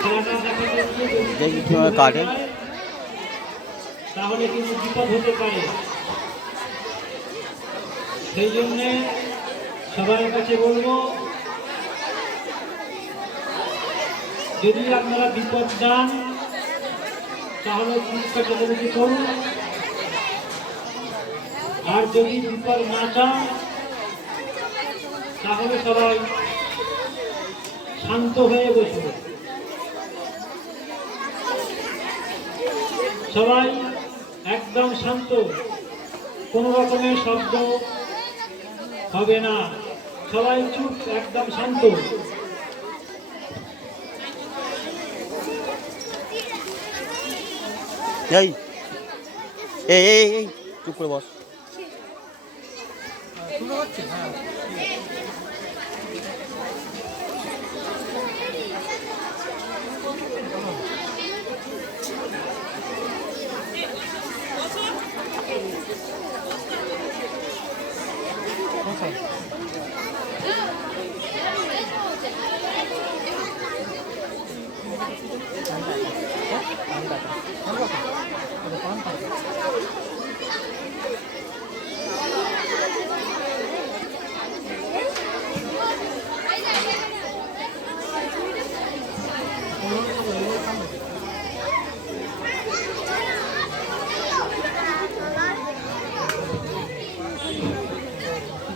খেলাটা দেখাতে গিয়ে দেখি কিভাবে কাটে। তাহলে কিন্তু বিপদ হতে পারে। সেই জন্যে সবার কাছে বলবো, যদি আপনারা বিপদ চান তাহলে চিকিৎসা করুন, আর যদি বিপদ না চান তাহলে সবাই শান্ত হয়ে বসবে। সবাই একদম শান্ত, কোনো রকমের শব্দ হবে না, সবাই চুপ, একদম শান্ত। এই এই এই এই চুপ করে বস। শুরু হচ্ছে। হ্যাঁ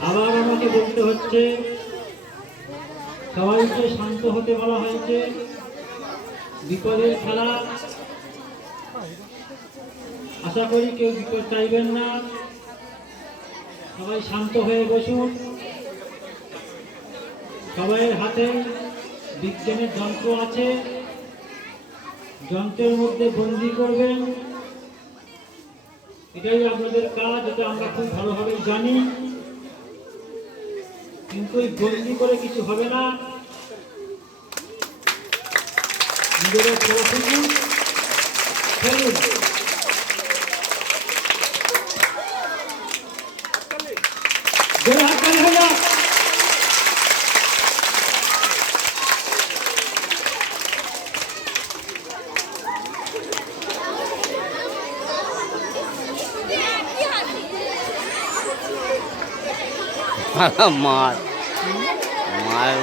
আবার আমাকে বলতে হচ্ছে, সবাইকে শান্ত হতে বলা হয়েছে। বিপদের খেলা, আশা করি কেউ বিপদ চাইবেন না, সবাই শান্ত হয়ে বসুন। সবাইয়ের হাতে বিজ্ঞানের যন্ত্র আছে, যন্ত্রের মধ্যে বন্দি করবেন, এটাই আপনাদের কাজ, এটা আমরা খুব ভালোভাবে জানি। কিন্তু এই বন্দি করে কিছু হবে না, নিজেরা খেলা শিখুন, খেলুন। মার মার